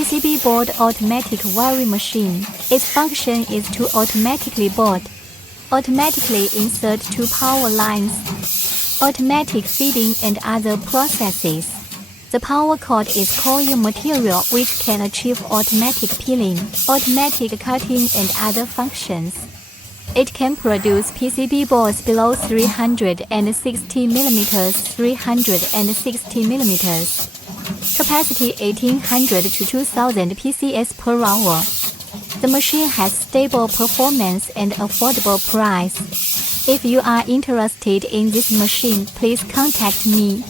PCB board automatic wiring machine. Its function is to automatically insert two power lines, automatic feeding and other processes. The power cord is coil material which can achieve automatic peeling, automatic cutting and other functions. It can produce PCB boards below 360 mm, 360 mm. Capacity 1800 to 2000 PCS per hour. The machine has stable performance and affordable price. If you are interested in this machine, please contact me.